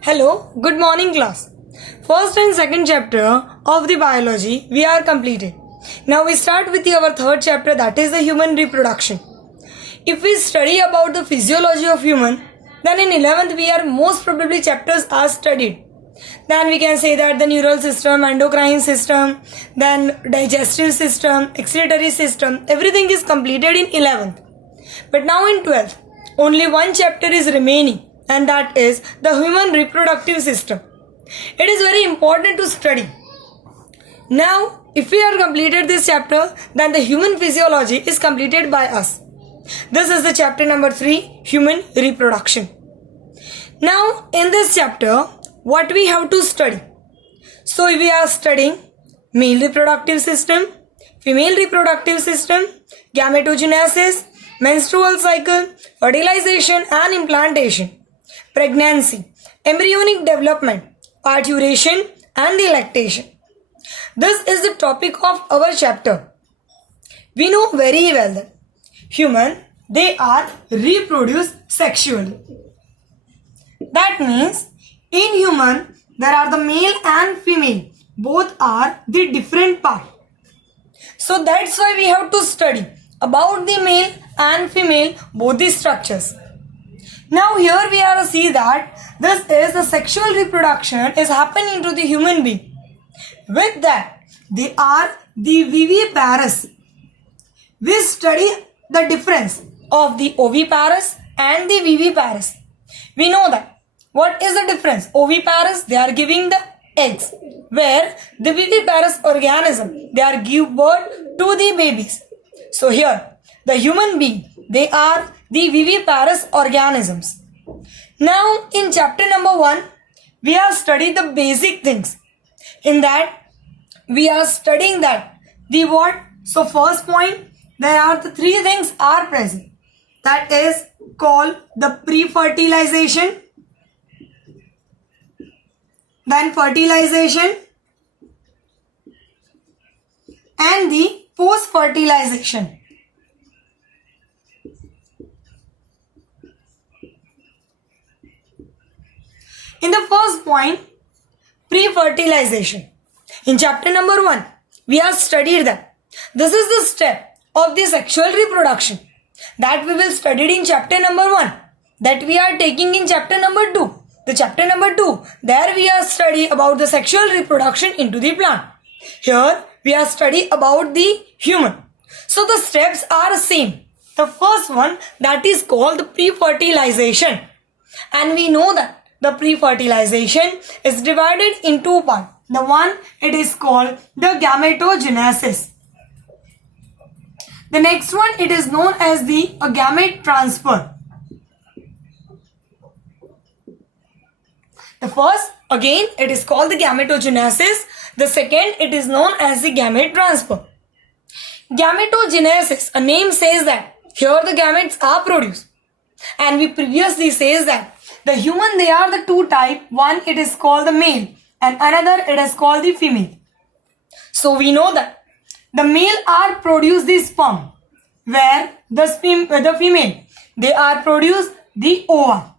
Hello, good morning class. First and second chapter of the biology we are completed. Now we start with our third chapter, that is the human reproduction. If we study about the physiology of human, then in 11th we are most probably chapters are studied. Then we can say that the neural system, endocrine system, then digestive system, excretory system, everything is completed in 11th. But now in 12th, only one chapter is remaining, and that is the human reproductive system. It is very important to study. Now, if we have completed this chapter, then the human physiology is completed by us. This is the chapter number 3, human reproduction. Now, in this chapter, what we have to study? So, we are studying male reproductive system, female reproductive system, gametogenesis, menstrual cycle, fertilization and implantation, pregnancy, embryonic development, parturition and the lactation. This is the topic of our chapter. We know very well that human, they are reproduce sexually. That means in human there are the male and female, both are the different part. So that's why we have to study about the male and female both the structures. Now here we are to see that this is the sexual reproduction is happening to the human being. With that, they are the viviparous. We study the difference of the oviparous and the viviparous. We know that. What is the difference? Oviparous, they are giving the eggs, where the viviparous organism, they are give birth to the babies. So here, the human being, they are the viviparous organisms. Now, in chapter number 1, we have studied the basic things. In that, we are studying that the what? So first point, there are the 3 things are present. That is called the pre-fertilization, then fertilization, and the post-fertilization. In the first point, pre-fertilization. In chapter number 1, we have studied that this is the step of the sexual reproduction that we will study in chapter number 1, that we are taking in chapter number 2. The chapter number 2, there we are study about the sexual reproduction into the plant. Here we are study about the human. So the steps are same. The first one, that is called the pre-fertilization. And we know that the pre-fertilization is divided in 2 parts. The one, it is called the gametogenesis. The next one, it is known as the gamete transfer. The first, again, it is called the gametogenesis. The second, it is known as the gamete transfer. Gametogenesis, a name says that here the gametes are produced. And we previously says that the human, they are the 2 types. One, it is called the male, and another, it is called the female. So we know that the male are produce the sperm, where the female, they are produce the ova.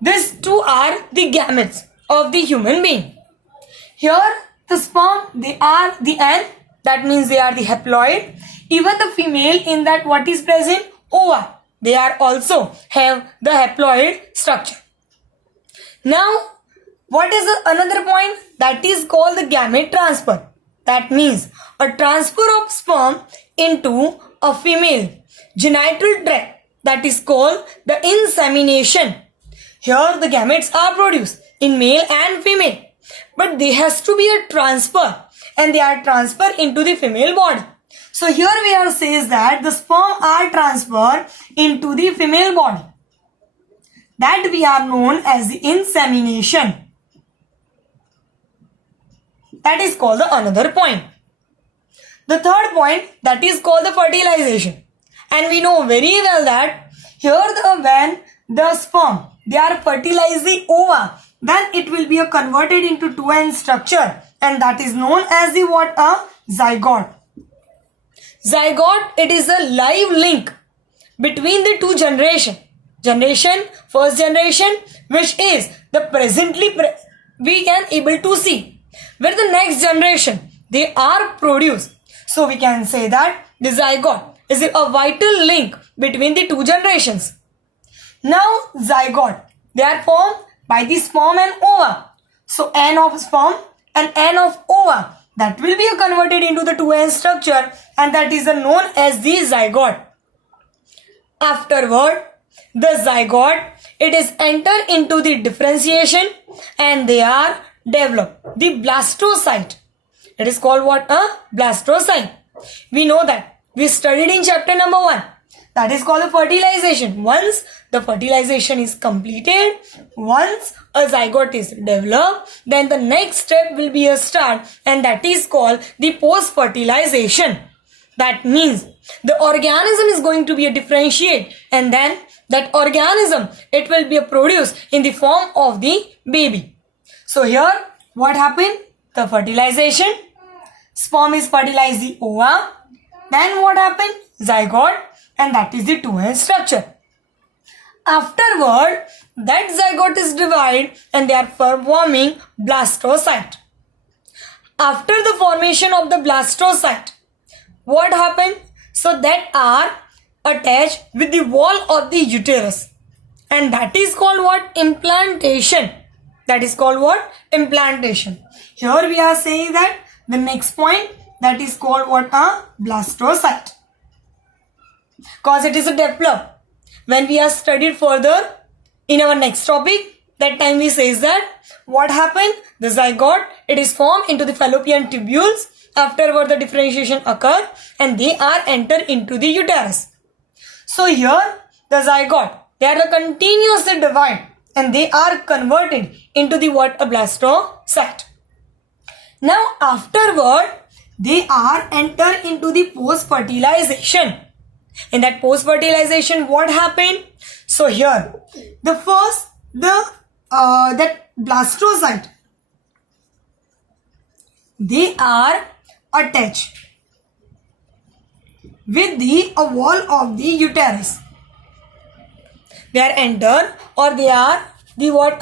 These 2 are the gametes of the human being. Here, the sperm, they are the N, that means they are the haploid. Even the female, in that what is present? Ova. They are also have the haploid structure. Now, what is another point? That is called the gamete transfer. That means a transfer of sperm into a female genital tract. That is called the insemination. Here the gametes are produced in male and female. But there has to be a transfer, and they are transferred into the female body. So here we are says that the sperm are transferred into the female body. That we are known as the insemination. That is called the another point. The third point, that is called the fertilization. And we know very well that here when the sperm, they are fertilized the ova, then it will be converted into 2N structure, and that is known as the what? A zygote. Zygote, it is a live link between the 2 generations. First generation, which is we can able to see where the next generation they are produced. So we can say that the zygote is a vital link between the two generations. Now zygote, they are formed by the sperm and ova. So N of sperm and N of ova, that will be converted into the 2N structure, and that is known as the zygote. Afterward, the zygote, it is enter into the differentiation and they are developed the blastocyte. It is called what? A blastocyte. We know that we studied in chapter number 1. That is called fertilization. Once the fertilization is completed, once a zygote is developed, then the next step will be a start, and that is called the post-fertilization. That means the organism is going to be a differentiate, and then that organism, it will be produced in the form of the baby. So here what happened? The fertilization, sperm is fertilized the ova, then what happened? Zygote, and that is the 2N structure. Afterward, that zygote is divided and they are forming blastocyte. After the formation of the blastocyte, what happened? So that are attached with the wall of the uterus, and that is called what? Implantation. That is called what? Implantation. Here we are saying that the next point, that is called what? A blastocyte. Cause it is a develop. When we are studied further in our next topic, that time we says that what happened? The zygote, it is formed into the fallopian tubules. Afterward the differentiation occur and they are enter into the uterus. So here the zygote, they are continuously divide and they are converted into the what? A blastocyte. Now afterward they are enter into the post-fertilization. In that post-fertilization, what happened? So here, the first, that blastocyte, they are attached with the wall of the uterus. They are entered, or they are the what?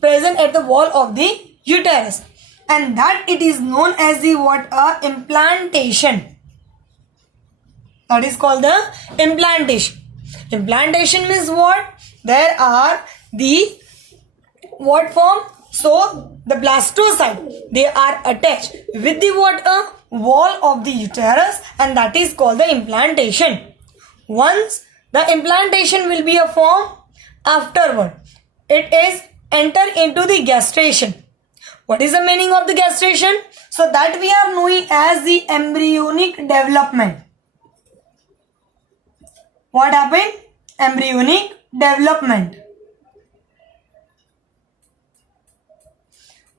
Present at the wall of the uterus, and that it is known as the what? Implantation. That is called the implantation. Implantation means what? There are the what form? So the blastocyte, they are attached with the what? Wall of the uterus, and that is called the implantation. Once the implantation will be a form, afterward it is enter into the gestation. What is the meaning of the gestation? So that we are knowing as the embryonic development. What happened? Embryonic development.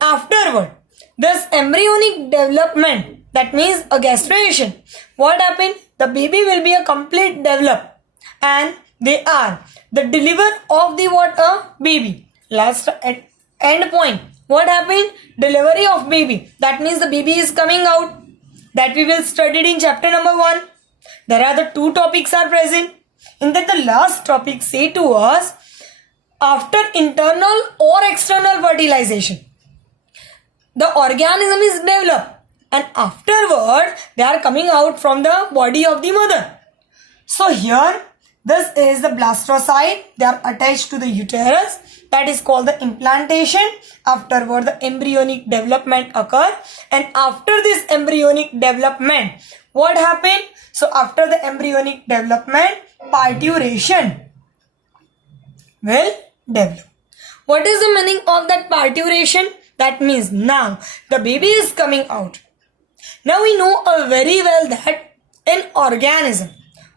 Afterward, this embryonic development, that means a gestation. What happened? The baby will be a complete develop, and they are the deliver of the what? A baby. Last at end point. What happened? Delivery of baby. That means the baby is coming out. That we will study in chapter number 1. There are the two topics are present. In that the last topic say to us, after internal or external fertilization, the organism is developed, and afterward they are coming out from the body of the mother. So here this is the blastocyte, they are attached to the uterus, that is called the implantation. Afterward the embryonic development occur, and after this embryonic development, what happened? So after the embryonic development, parturition will develop. What is the meaning of that parturition? That means now the baby is coming out. Now we know very well that in organism,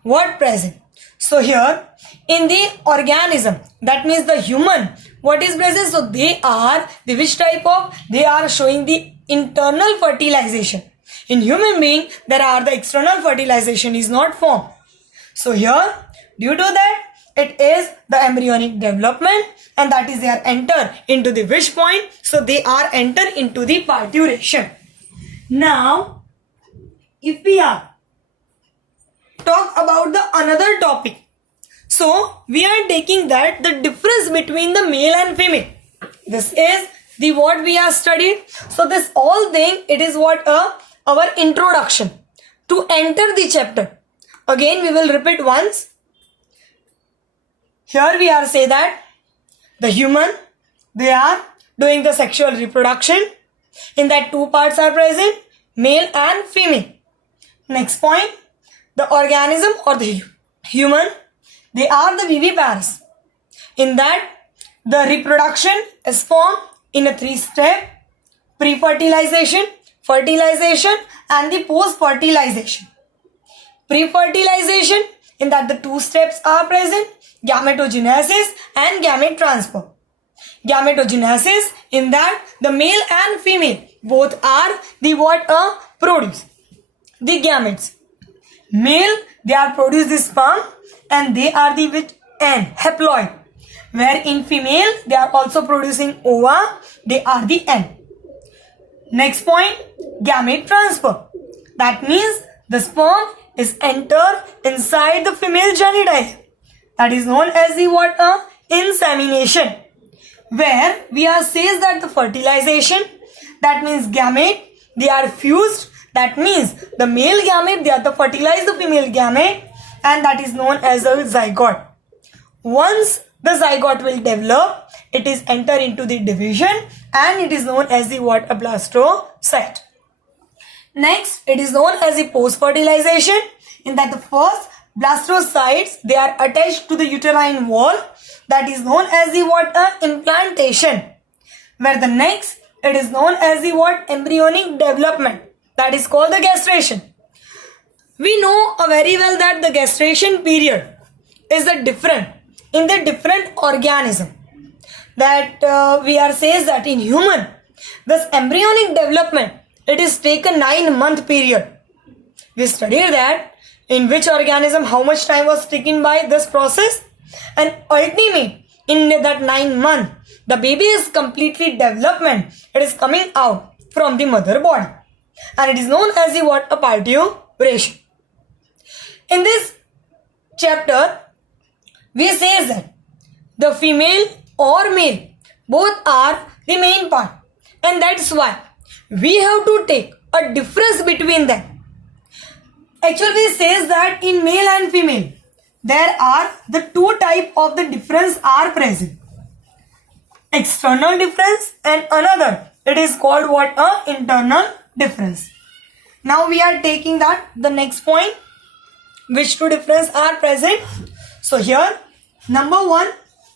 what present? So here in the organism, that means the human, what is present? So they are the which type of? They are showing the internal fertilization. In human being, there are the external fertilization is not formed. So here, due to that, it is the embryonic development, and that is they are enter into the which point? So they are enter into the parturition. Now, if we are talk about the another topic, So we are taking that the difference between the male and female. This is the what we have studied. So this all thing, it is what our introduction to enter the chapter. Again we will repeat once. Here we are say that the human, they are doing the sexual reproduction. In that two parts are present, male and female. Next point, the organism or the human, they are the viviparous. In that the reproduction is formed in a 3-step: pre-fertilization, fertilization and the post-fertilization. Pre-fertilization, in that the 2 steps are present: gametogenesis and gamete transfer. Gametogenesis, in that the male and female both are the what produce the gametes. Male, they are produce the sperm and they are the with N, haploid. Where in female they are also producing ova, they are the N. Next point, gamete transfer. That means the sperm is enter inside the female genitalia. That is known as the what insemination. Where we are says that the fertilization, that means gamete, they are fused. That means the male gamete, they are the fertilize the female gamete, and that is known as a zygote. Once the zygote will develop, it is enter into the division and it is known as the what a blastocyte. Next, it is known as the post-fertilization. In that the first blastocytes, they are attached to the uterine wall. That is known as the what implantation. Where the next, it is known as the what embryonic development. That is called the gestation. We know very well that the gestation period is the different in the different organism. That we are says that in human, this embryonic development, it is taken 9-month period. We studied that in which organism how much time was taken by this process, and ultimately in that 9 month the baby is completely development. It is coming out from the mother body and it is known as the what a parturition. In this chapter we say that the female or male both are the main part, and that's why we have to take a difference between them. Actually says that in male and female there are the 2 type of the difference are present: external difference and another, it is called what a internal difference. Now we are taking that the next point, which 2 difference are present. So here number 1,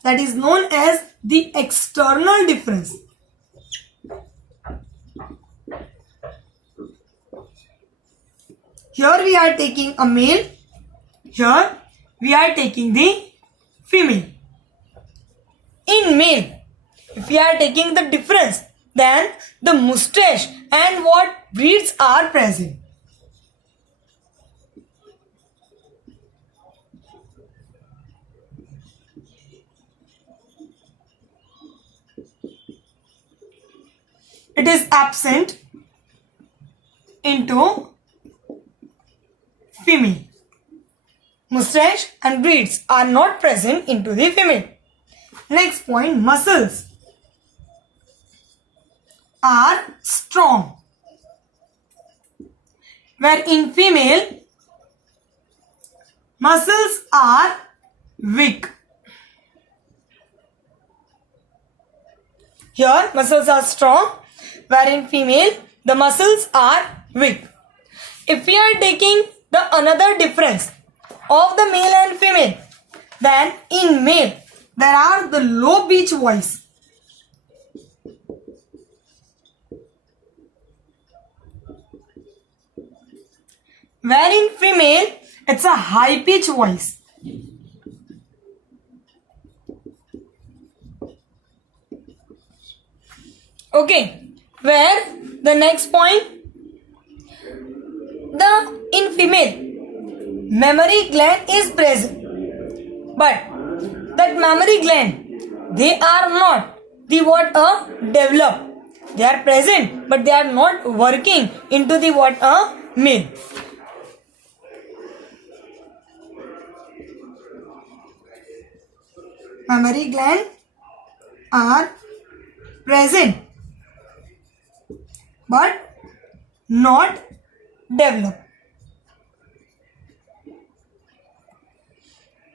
that is known as the external difference. Here we are taking a male, here we are taking the female. In male, if we are taking the difference, then the mustache and what breeds are present. It is absent into female. Mustache and breeds are not present into the female. Next point, muscles are strong, where in female muscles are weak. Here muscles are strong, where in female the muscles are weak. If we are taking the another difference of the male and female, then in male there are the low pitch voice, where in female it's a high pitch voice. Okay, where the next point, the in female mammary gland is present, but that mammary gland, they are not the what developed. They are present but they are not working into the what male. mammary gland are present but not developed.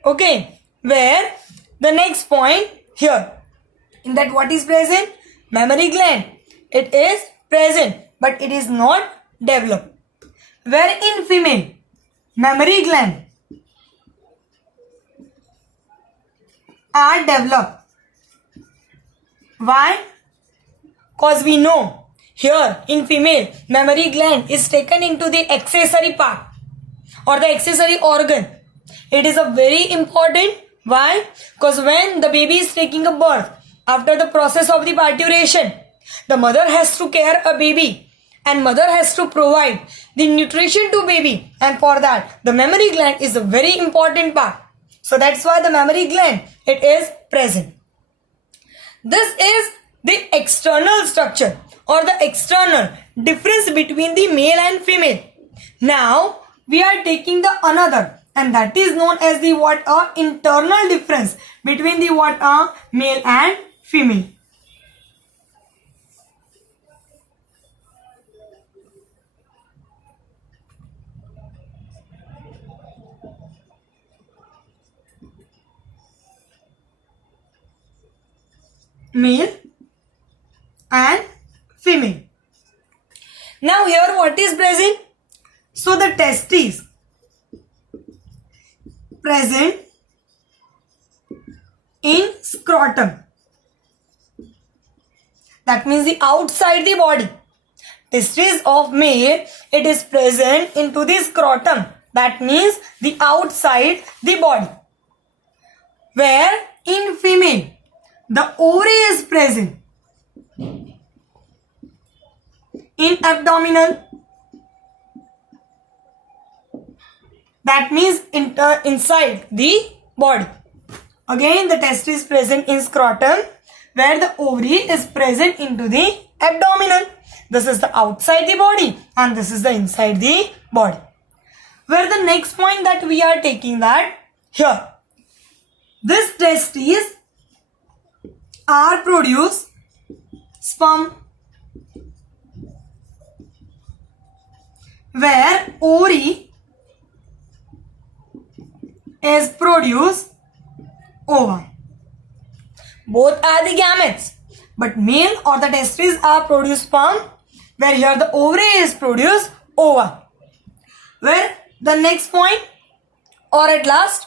Okay, where the next point here, in that what is present? Mammary gland. It is present but it is not developed. Where in female, mammary gland are developed. Why? Because we know here in female, mammary gland is taken into the accessory part or the accessory organ. It is a very important. Why? Because when the baby is taking a birth, after the process of the parturition, the mother has to care a baby and mother has to provide the nutrition to baby, and for that the mammary gland is a very important part. So that's why the mammary gland, it is present. This is the external structure or the external difference between the male and female. Now we are taking the another, and that is known as the what are internal difference between the what are male and female. Male and female. Now here what is present? So the testes present in scrotum. That means the outside the body. Testes of male, it is present into the scrotum. That means the outside the body. Where in female, the ovary is present in abdominal. That means inside the body. Again the testis is present in scrotum, where the ovary is present into the abdominal. This is the outside the body and this is the inside the body. Where the next point that we are taking that here, this testes are produce sperm, where ovary is produce ova. Both are the gametes, but male or the testes are produce sperm, where here the ovary is produce ova. Where the next point, or at last,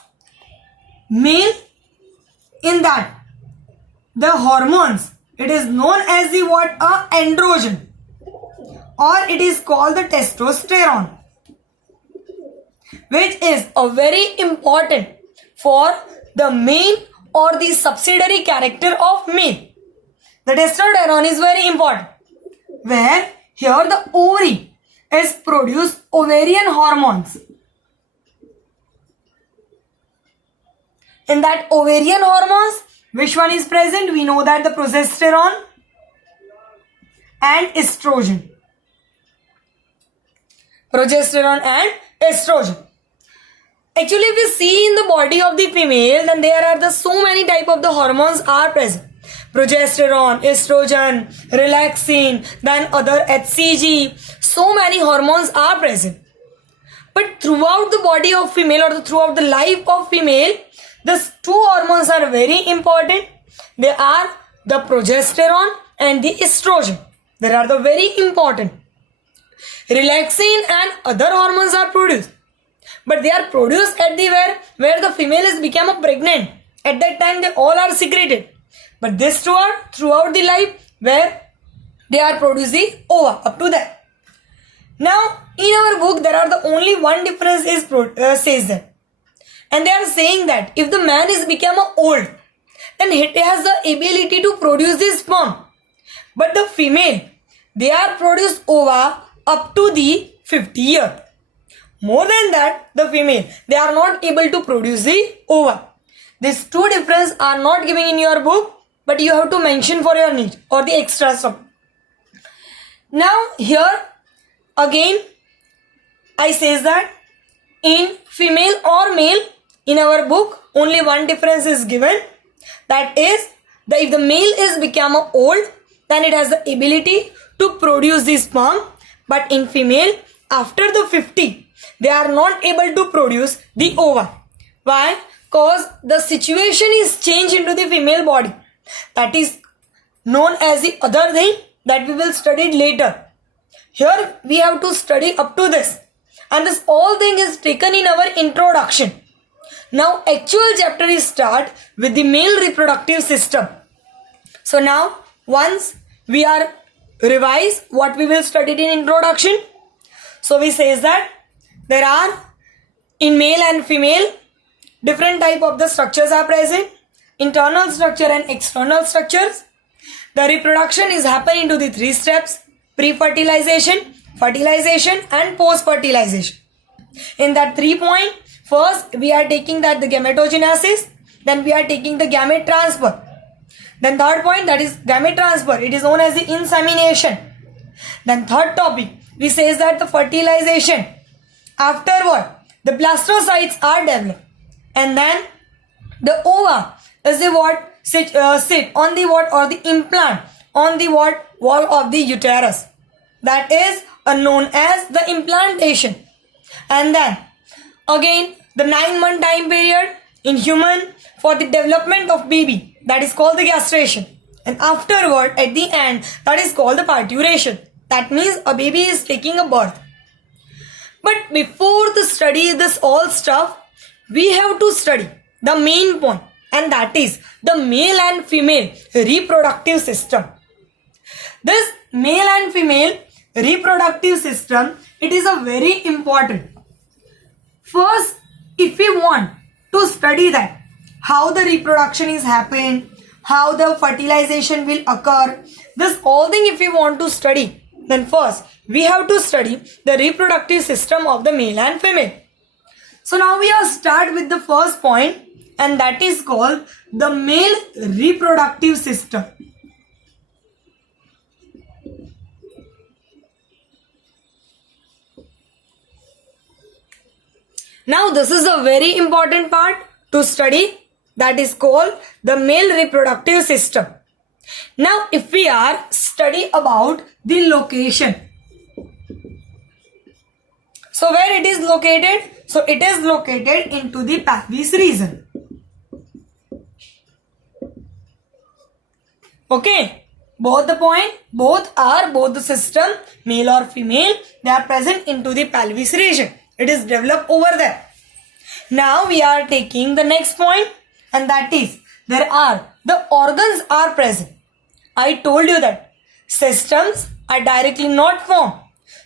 male, in that the hormones, it is known as the what are androgen, or it is called the testosterone, which is a very important for the main or the subsidiary character of male. The testosterone is very important, where here the ovary is produce ovarian hormones. In that ovarian hormones, which one is present? We know that the progesterone and estrogen. Progesterone and estrogen. Actually, if we see in the body of the female, then there are so many type of the hormones are present. Progesterone, estrogen, relaxin, then other HCG. So many hormones are present. But throughout the body of female or throughout the life of female, these two hormones are very important. They are the progesterone and the estrogen. They are the very important. Relaxin and other hormones are produced, but they are produced at the where the female is become pregnant. At that time they all are secreted, but this two are throughout the life where they are producing ova up to that. Now in our book there are the only one difference is says that, and they are saying that if the man is become old, then he has the ability to produce this sperm, but the female, they are produce ova up to the 50 year. More than that, the female, they are not able to produce the ova. These two difference are not given in your book, but you have to mention for your need or the extra sum. Now here again I says that in female or male, in our book only one difference is given, That is, if the male is become old, then it has the ability to produce the sperm. But in female, after the 50, they are not able to produce the ova. Why? Because the situation is changed into the female body. That is known as the other thing that we will study later. Here we have to study up to this. And this all thing is taken in our introduction. Now actual chapter is start with the male reproductive system. So now once we are revise what we will study in introduction. So we says that there are in male and female different type of the structures are present. Internal structure and external structures. The reproduction is happening into the 3 steps: pre-fertilization, fertilization and post-fertilization. In that 3 point, first we are taking that the gametogenesis, then we are taking the gamete transfer. Then third point, that is gamete transfer, it is known as the insemination. Then third topic, we says that the fertilization. Afterward, the blastocytes are developed, and then the ova is the what sit on the what or the implant on the what wall of the uterus. That is known as the implantation. And then again the 9-month time period in human for the development of baby, that is called the castration. And afterward at the end, that is called the parturition. That means a baby is taking a birth. But before to study this all stuff, we have to study the main point, and that is the male and female reproductive system. This male and female reproductive system, it is a very important. First, if we want to study that how the reproduction is happening, how the fertilization will occur, this all thing if we want to study, then first we have to study the reproductive system of the male and female. So now we are start with the first point, and that is called the male reproductive system. Now this is a very important part to study, that is called the male reproductive system. Now if we are study about the location. So where it is located? So it is located into the pelvis region. Okay. Both the system, male or female, they are present into the pelvis region. It is developed over there. Now we are taking the next point, and that is the organs are present. I told you that systems are directly not formed.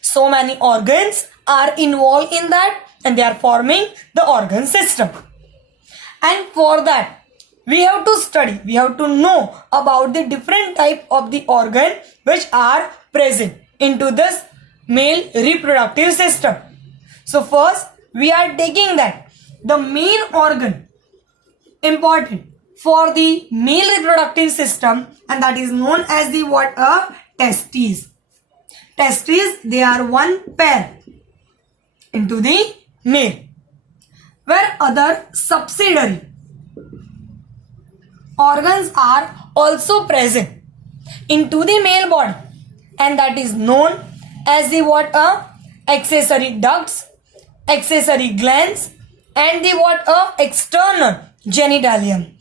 So many organs are involved in that, and they are forming the organ system. And for that, we have to study, we have to know about the different type of the organ which are present into this male reproductive system. So first, we are taking that the main organ important for the male reproductive system, and that is known as the what? Testes. Testes, they are one pair into the male, where other subsidiary organs are also present into the male body, and that is known as the what? Accessory ducts, accessory glands, and the what? External genitalium.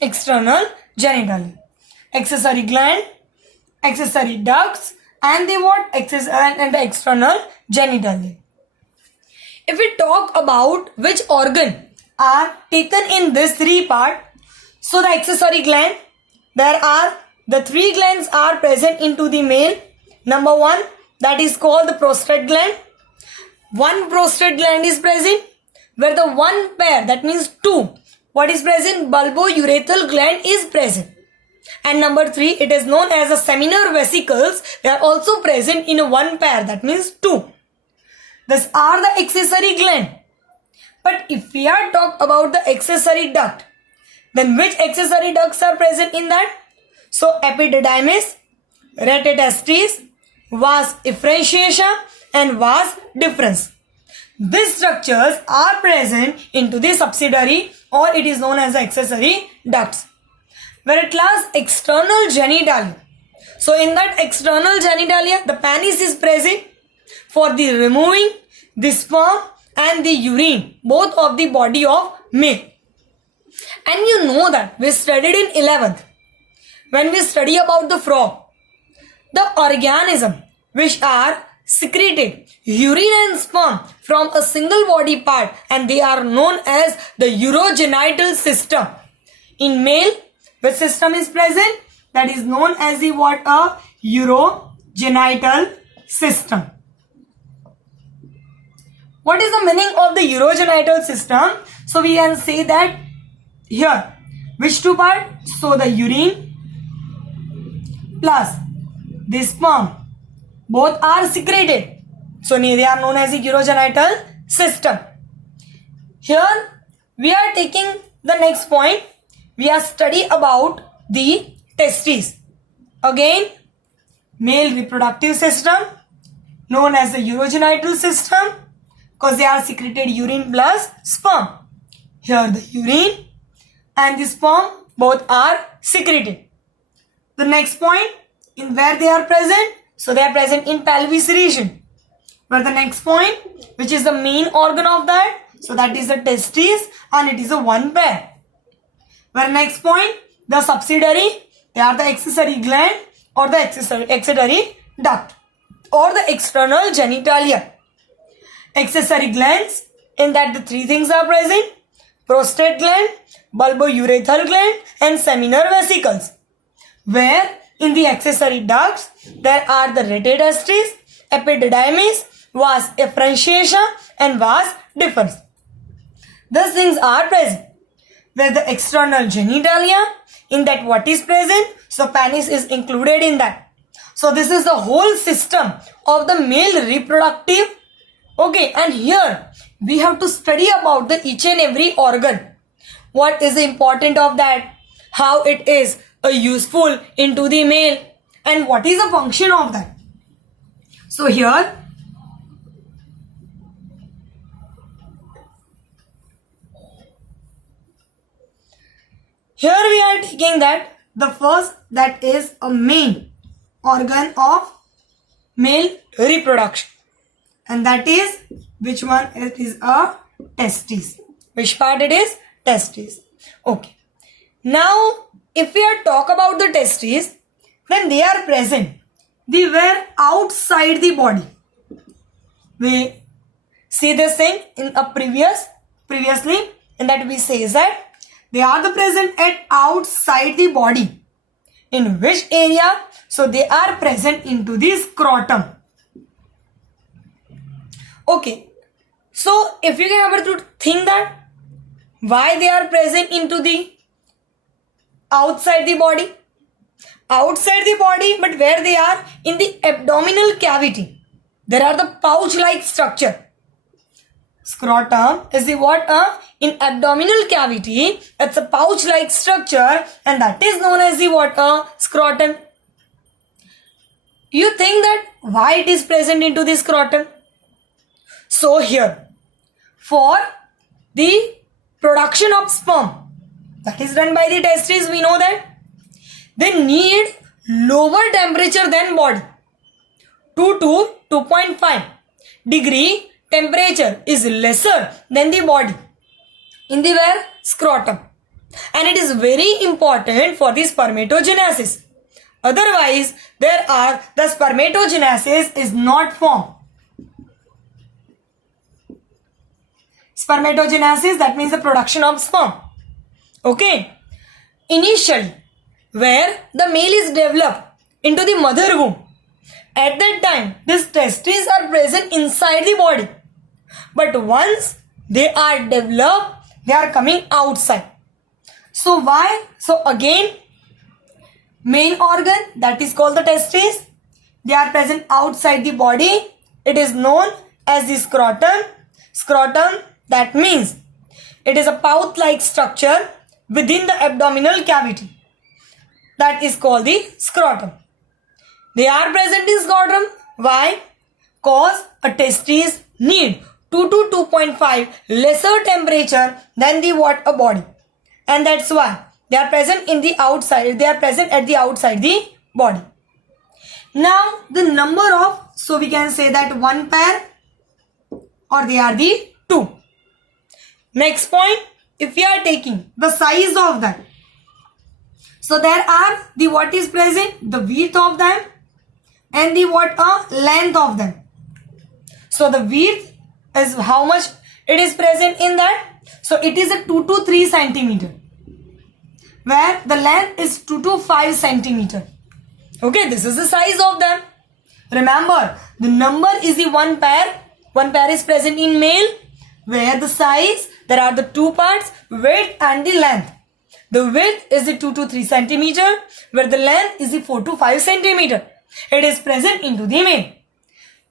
External genitalium, accessory gland, accessory ducts, and the what? And the external genitalium. If we talk about which organ are taken in this 3 part, so the accessory gland, there are the 3 glands are present into the male. Number 1, that is called the prostate gland. One prostate gland is present, where the one pair, that means 2, what is present? Bulbourethral gland is present. And number 3, it is known as the seminal vesicles. They are also present in one pair, that means 2. These are the accessory gland. But if we are talk about the accessory duct, then which accessory ducts are present in that? So epididymis, rete-testis, vas efferentia and vas deferens. These structures are present into the subsidiary, or it is known as the accessory ducts. Where at last external genitalia. So in that external genitalia, the penis is present for the removing the sperm and the urine, both of the body of male. And you know that we studied in 11th, when we study about the frog, the organism which are secreted urine and sperm from a single body part, and they are known as the urogenital system. In male, which system is present? That is known as the what? A urogenital system. What is the meaning of the urogenital system? So we can say that here, which two part? So the urine plus the sperm, both are secreted. So they are known as the urogenital system. Here we are taking the next point. We are study about the testes. Again, male reproductive system known as the urogenital system, because they are secreted urine plus sperm. Here the urine and the sperm both are secreted. The next point, in where they are present? So they are present in pelvis region. Where the next point, which is the main organ of that? So that is the testes, and it is a one pair. Where next point, the subsidiary, they are the accessory gland or the accessory duct or the external genitalia. Accessory glands, in that the three things are present: prostate gland, bulbourethral gland and seminal vesicles. Where in the accessory ducts, there are the rete-testis, epididymis, vas efferentia and vas deferens. These things are present. Where the external genitalia, in that what is present? So penis is included in that. So this is the whole system of the male reproductive. Okay, and here we have to study about the each and every organ. What is the important of that? How it is useful into the male, and what is the function of that? So here we are taking that the first, that is a main organ of male reproduction, and that is which one? It is a testes. Which part it is? Testes. Okay. Now if we are talk about the testes, then they are present. They were outside the body. We see this thing in a previously, in that we say that they are the present at outside the body. In which area? So they are present into the scrotum. Okay. So if you can able to think that why they are present into the outside the body? Outside the body, but where they are? In the abdominal cavity. There are the pouch-like structure. Scrotum is the what? In abdominal cavity, it's a pouch-like structure, and that is known as the what? Scrotum. You think that why it is present into the scrotum? So here, for the production of sperm, that is done by the testes, we know that they need lower temperature than body. 2 to 2.5 degree temperature is lesser than the body in the where? Scrotum. And it is very important for the spermatogenesis. Otherwise, the spermatogenesis is not formed. Spermatogenesis, that means the production of sperm. Okay. Initially, where the male is developed into the mother womb, at that time, these testes are present inside the body. But once they are developed, they are coming outside. So why? So again, main organ, that is called the testes. They are present outside the body. It is known as the scrotum. Scrotum That means it is a pouch-like structure within the abdominal cavity. That is called the scrotum. They are present in scrotum. Why? Cause a testes need 2 to 2.5 lesser temperature than the water body, and that's why they are present in the outside. They are present at the outside the body. Now the number of, so we can say that one pair or they are the two. Next point, if we are taking the size of that, so there are the what is present, the width of them and the what length of them. So the width is how much it is present in that. So it is a 2 to 3 centimeter, where the length is 2 to 5 centimeter. Okay, this is the size of them. Remember, the number is the one pair. One pair is present in male, where the size, there are the two parts, width and the length. The width is the 2 to 3 centimeter, where the length is the 4 to 5 centimeter. It is present into the male.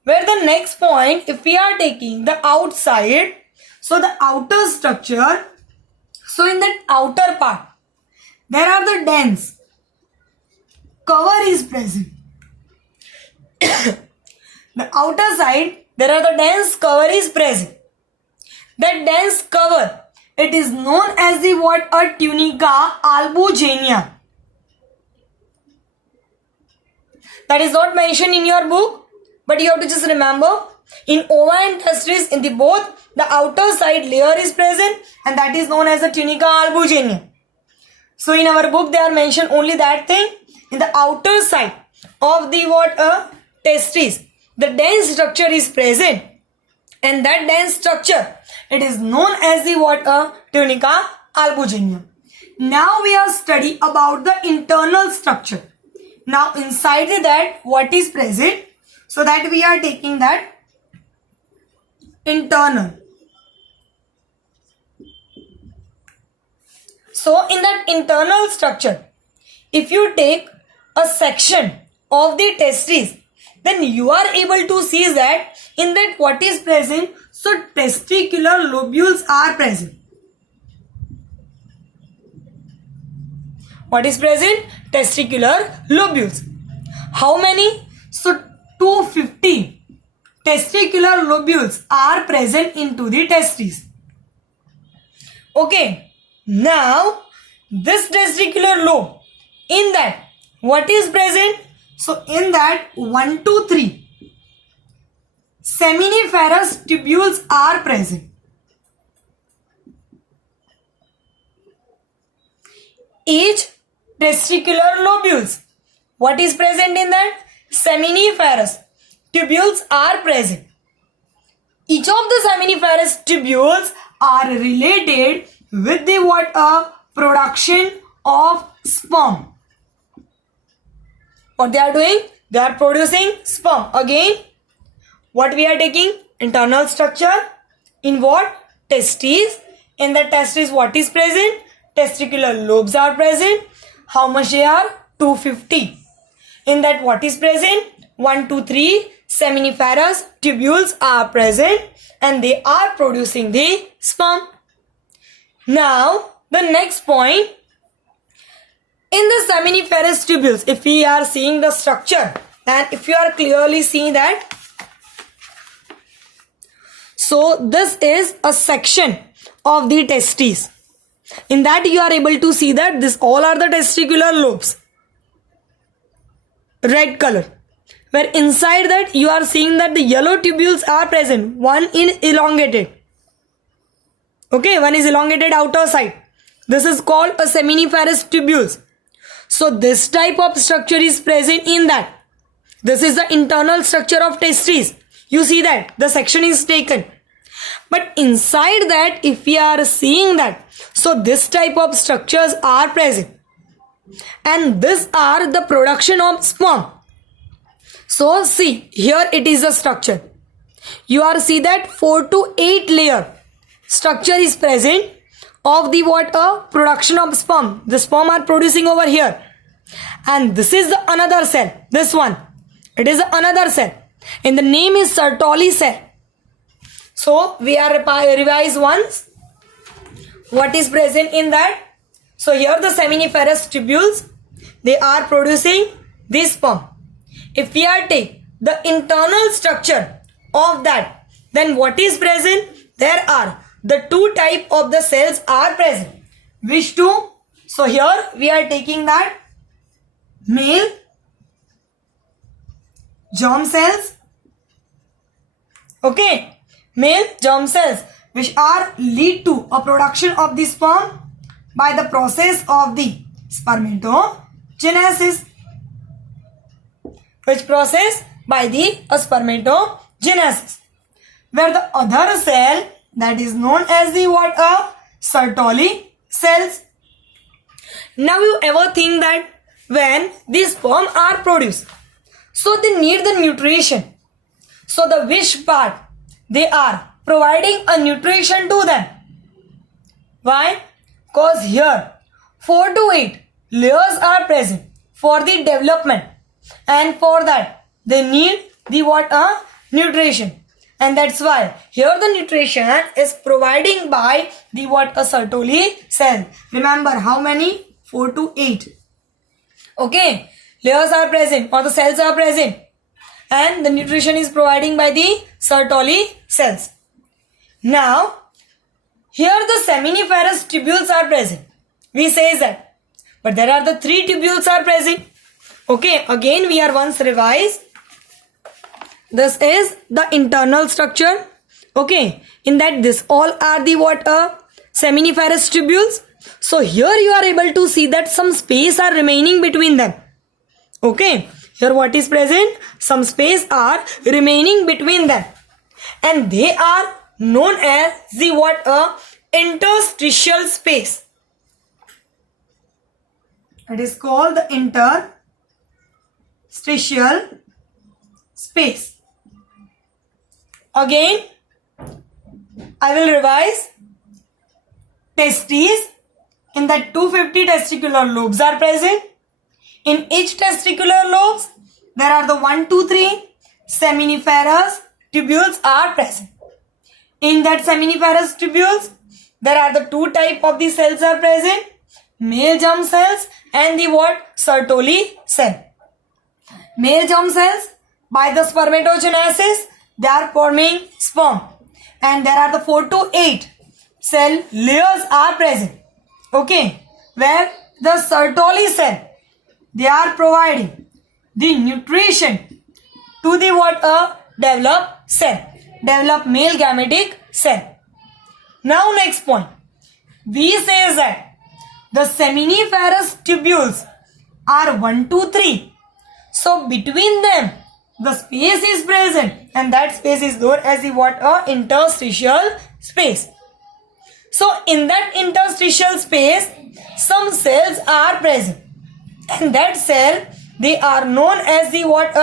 Where the next point, if we are taking the outside, so the outer structure, so in that outer part, there are the dense cover is present. The outer side, there are the dense cover is present. That dense cover, it is known as the what? A tunica albuginea. That is not mentioned in your book, but you have to just remember, in ova and testis, in the both, the outer side layer is present, and that is known as the tunica albuginea. So in our book they are mentioned only that thing. In the outer side of the what? Testis, the dense structure is present, and that dense structure, it is known as the what? Tunica albuginea. Now we are studying about the internal structure. Now inside that, what is present? So that we are taking that internal. So in that internal structure, if you take a section of the testes, then you are able to see that in that what is present, so testicular lobules are present. What is present? Testicular lobules. How many? So 250 testicular lobules are present into the testes. Okay, now this testicular lobe, in that what is present? So in that 1 to 3 seminiferous tubules are present. Each testicular lobules, what is present in that? Seminiferous tubules are present. Each of the seminiferous tubules are related with the what? Production of sperm. What they are doing? They are producing sperm. Again, what we are taking? Internal structure. In what? Testes. In the testes, what is present? Testicular lobes are present. How much they are? 250. In that what is present? 1 to 3 seminiferous tubules are present, and they are producing the sperm. Now the next point, in the seminiferous tubules, if we are seeing the structure, and if you are clearly seeing that, so this is a section of the testes. In that you are able to see that this all are the testicular lobes, red color, where inside that you are seeing that the yellow tubules are present. One in elongated. Okay, one is elongated outer side. This is called a seminiferous tubules. So this type of structure is present in that. This is the internal structure of testes. You see that the section is taken. But inside that, if we are seeing that, so this type of structures are present. And these are the production of sperm. So see, here it is the structure. You are see that 4 to 8 layer structure is present of the what? Production of sperm. The sperm are producing over here. And this is the another cell. This one. It is another cell. And the name is Sertoli cell. So we are revise once. What is present in that? So here the seminiferous tubules, they are producing this sperm. If we are take the internal structure of that, then what is present? There are the two type of the cells are present. Which two? So here we are taking that male germ cells. Okay, male germ cells which are lead to a production of the sperm by the process of the spermatogenesis. Which process? By the spermatogenesis. Where the other cell, that is known as the what? Sertoli cells. Now you ever think that when these sperm are produced, so they need the nutrition. So the which part they are providing a nutrition to them. Why? Because here 4 to 8 layers are present for the development, and for that they need the what? Nutrition. And that's why here the nutrition is providing by the what? A Sertoli cell. Remember how many? 4 to 8. Okay, layers are present or the cells are present, and the nutrition is providing by the Sertoli cells. Now here the seminiferous tubules are present. We say that, but there are the 3 tubules are present. Okay, again we are once revised. This is the internal structure. Okay, in that this all are the what? Seminiferous tubules. So here you are able to see that some space are remaining between them. Okay, here what is present? Some space are remaining between them, and they are known as the what? Interstitial space. It is called the interstitial space. Again, I will revise. Testes, in that 250 testicular lobes are present. In each testicular lobes, there are the 1, 2, 3 seminiferous tubules are present. In that seminiferous tubules, there are the 2 type of the cells are present. Male germ cells and the what? Sertoli cell. Male germ cells, by the spermatogenesis, they are forming sperm, and there are the 4 to 8 cell layers are present. Okay, where the Sertoli cell, they are providing the nutrition to the what? Developed cell, developed male gametic cell. Now next point, we say that the seminiferous tubules are 1, 2, 3. So between them the space is present, and that space is known as the what? Interstitial space. So in that interstitial space, some cells are present, and that cell, they are known as the what?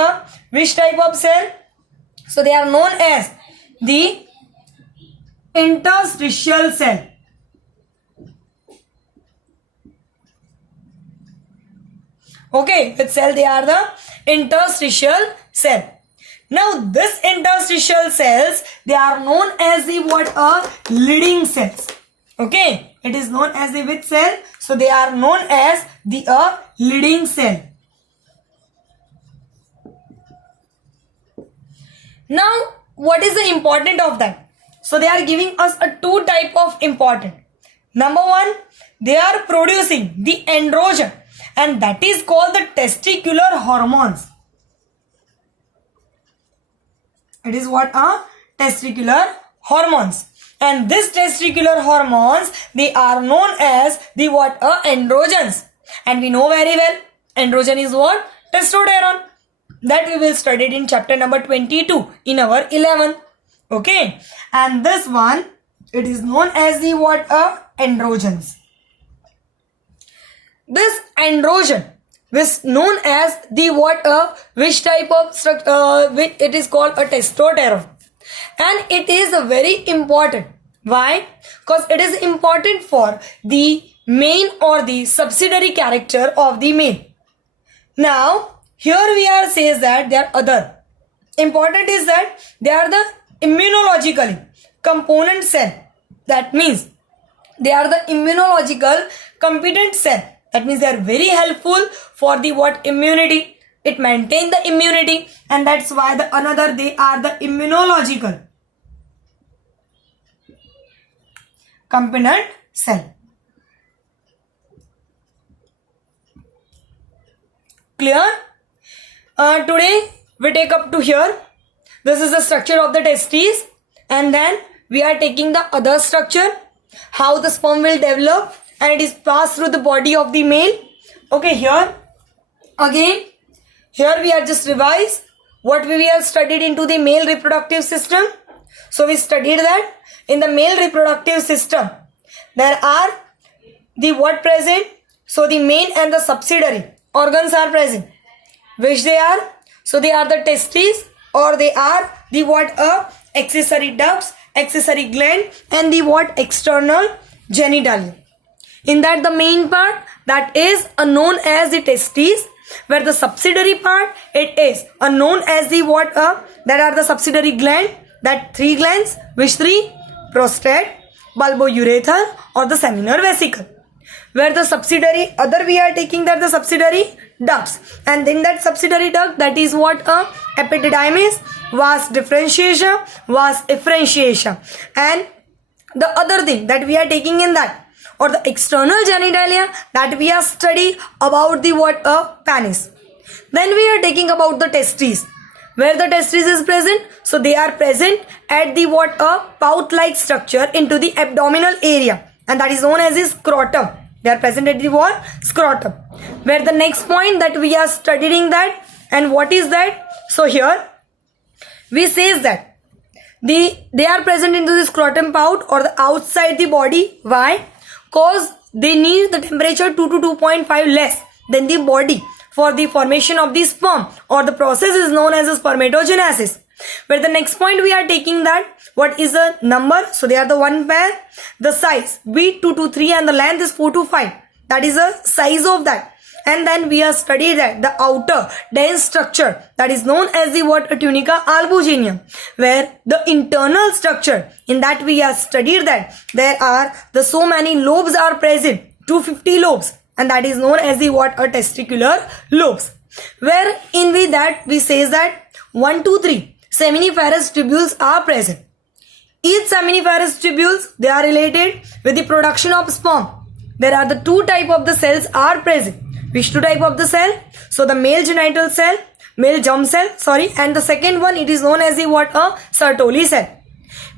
Which type of cell? So they are known as the interstitial cell. Okay, which cell? They are the interstitial cell. Now this interstitial cells, they are known as the what? Leading cells. Okay, it is known as the which cell? So they are known as the leading cell. Now what is the important of that? So they are giving us a 2 type of important. Number 1, they are producing the androgen, and that is called the testicular hormones. It is what? Testicular hormones. And this testicular hormones, they are known as the what? Androgens. And we know very well, androgen is what? Testosterone. That we will study it in chapter number 22 in our 11. Okay. And this one, it is known as the what? Androgens. This androgen is known as the what? Which type of structure? It is called a testosterone. And it is very important. Why? Because it is important for the main or the subsidiary character of the male. Now, here we are says that there are other. Important is that they are the immunologically component cell. That means they are the immunological competent cell. That means they are very helpful for the what? Immunity. It maintains the immunity, and that's why they are the immunological competent cell. Clear? Today we take up to here. This is the structure of the testes, and then we are taking the other structure, how the sperm will develop and it is passed through the body of the male. Okay, here again, here we are just revise what we have studied into the male reproductive system. So we studied that in the male reproductive system there are the what present? So the main and the subsidiary organs are present. Which they are? So they are the testes, or they are the what? Accessory ducts, accessory gland, and the what? External genitalia. In that the main part, that is known as the testes, where the subsidiary part, it is known as the what? That are the subsidiary gland, that 3 glands. Which 3? Prostate, bulbourethral, or the seminal vesicle. Where the subsidiary other we are taking that the subsidiary ducts, and in that subsidiary duct, that is what? Epididymis, vas differentiatia, vas efferentiatia, and the other thing that we are taking in that, or the external genitalia, that we are study about the what? Penis. Then we are taking about the testes. Where the testes is present? So they are present at the what? Pouch like structure into the abdominal area, and that is known as the scrotum. They are present at the what? Scrotum. Where the next point that we are studying that, and what is that? So here we says that they are present into the scrotum pouch, or the outside the body. Why? Cause they need the temperature 2 to 2.5 less than the body for the formation of the sperm, or the process is known as a spermatogenesis. Where the next point we are taking that, what is the number? So they are the 1 pair, the size B 2 to 3, and the length is 4 to 5. That is the size of that. And then we have studied that the outer dense structure, that is known as the what? Tunica albuginea. Where the internal structure, in that we have studied that there are the so many lobes are present, 250 lobes, and that is known as the what? Testicular lobes. Where in with that we says that 1, 2, 3 seminiferous tubules are present. Each seminiferous tubules, they are related with the production of sperm. There are the 2 type of the cells are present. Which 2 type of the cell? So the male genital cell, male germ cell, sorry, and the second one, it is known as the what? Sertoli cell.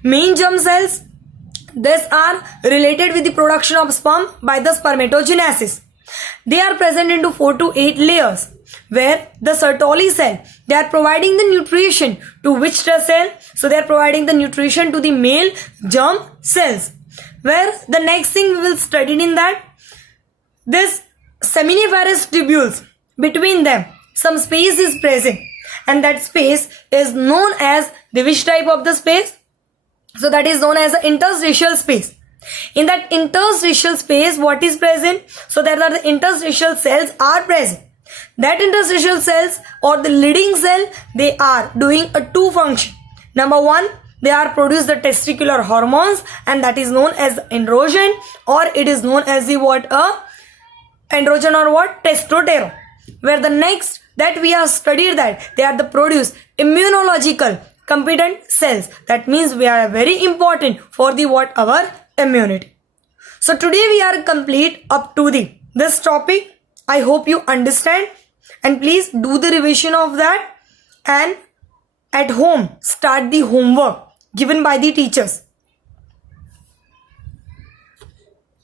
Main germ cells, these are related with the production of sperm by the spermatogenesis. They are present into 4 to 8 layers. Where the Sertoli cell, they are providing the nutrition to which cell? So they are providing the nutrition to the male germ cells. Where the next thing we will study in that, this seminiferous tubules, between them some space is present, and that space is known as the which type of the space? So that is known as the interstitial space. In that interstitial space, what is present? So there are the interstitial cells are present. That interstitial cells, or the leading cell, they are doing a 2 function. Number 1, they are produce the testicular hormones, and that is known as androgen, or it is known as the what? Androgen, or what? Testosterone. Where the next that we have studied that they are the produce immunological competent cells. That means we are very important for the what? Our immunity. So today we are complete up to this topic. I hope you understand, and please do the revision of that, and at home start the homework given by the teachers.